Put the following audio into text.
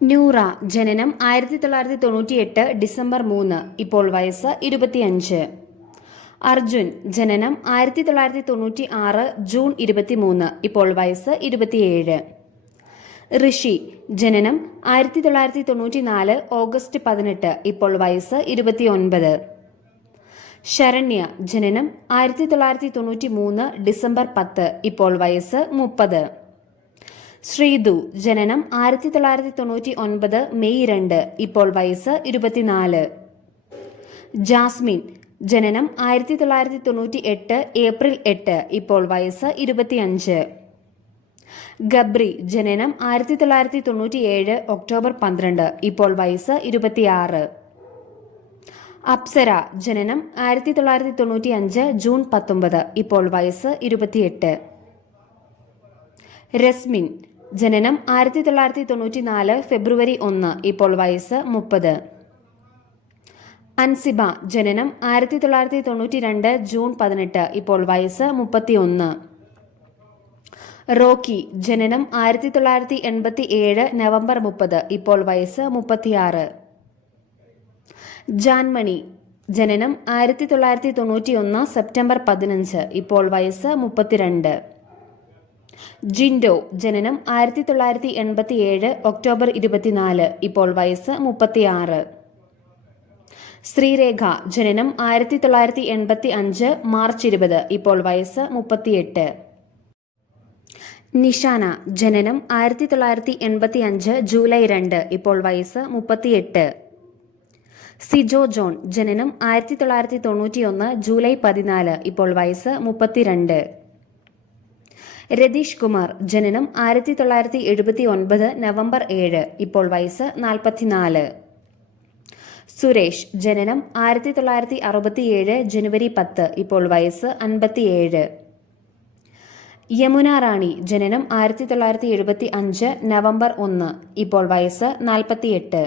നൂറ ജനനം 1998 ഡിസംബർ 3, ഇപ്പോൾ വയസ്സ് 25. അർജുൻ ജനനം 1996 ജൂൺ 23, ഇപ്പോൾ വയസ്സ് 27. ഋഷി ജനനം 1994 ഓഗസ്റ്റ് 18, ഇപ്പോൾ വയസ്സ് 29. ശരണ്യ ജനനം 1993 ഡിസംബർ 10, ഇപ്പോൾ വയസ്സ് 30. ശ്രീതു ജനനം 1999 മെയ് 2, ഇപ്പോൾ വയസ്സ് 24. ജാസ്മിൻ ജനനം 1998 ഏപ്രിൽ 8, ഇപ്പോൾ വയസ്സ് 25. ഗബ്രി ജനനം 1997 ഒക്ടോബർ 12, ഇപ്പോൾ വയസ്സ് 26. അപ്സര ജനനം 1995 ജൂൺ 19, ഇപ്പോൾ വയസ്സ് 28. രസ്മിൻ ജനനം 1994 ഫെബ്രുവരി 1, ഇപ്പോൾ വയസ്സ് 30. അൻസിബ ജനനം 1992 ജൂൺ 18, ഇപ്പോൾ വയസ്സ് 31. റോക്കി ജനനം 1987 നവംബർ 30, ഇപ്പോൾ വയസ്സ് 36. ജാൻമണി ജനനം 1991 സെപ്റ്റംബർ 15, ഇപ്പോൾ വയസ്സ് 32. ജിൻഡോ ജനനം 1987 ഒക്ടോബർ 24, ഇപ്പോൾ വയസ്സ് 36. ശ്രീരേഖ ജനനം 1985 മാർച്ച് 20, ഇപ്പോൾ വയസ്സ് 38. നിഷാന ജനനം 1985 ജൂലൈ 2, ഇപ്പോൾ വയസ്സ് 38. സിജോ ജോൺ ജനനം 1991 ജൂലൈ 14, ഇപ്പോൾ വയസ്സ് 32. രതീഷ് കുമാർ ജനനം 1979 നവംബർ 7, ഇപ്പോൾ വയസ്സ് 44. സുരേഷ് ജനനം 1967 ജനുവരി 10, ഇപ്പോൾ വയസ്സ് 57. യമുന റാണി ജനനം 1975 നവംബർ 1, ഇപ്പോൾ വയസ്സ് 48.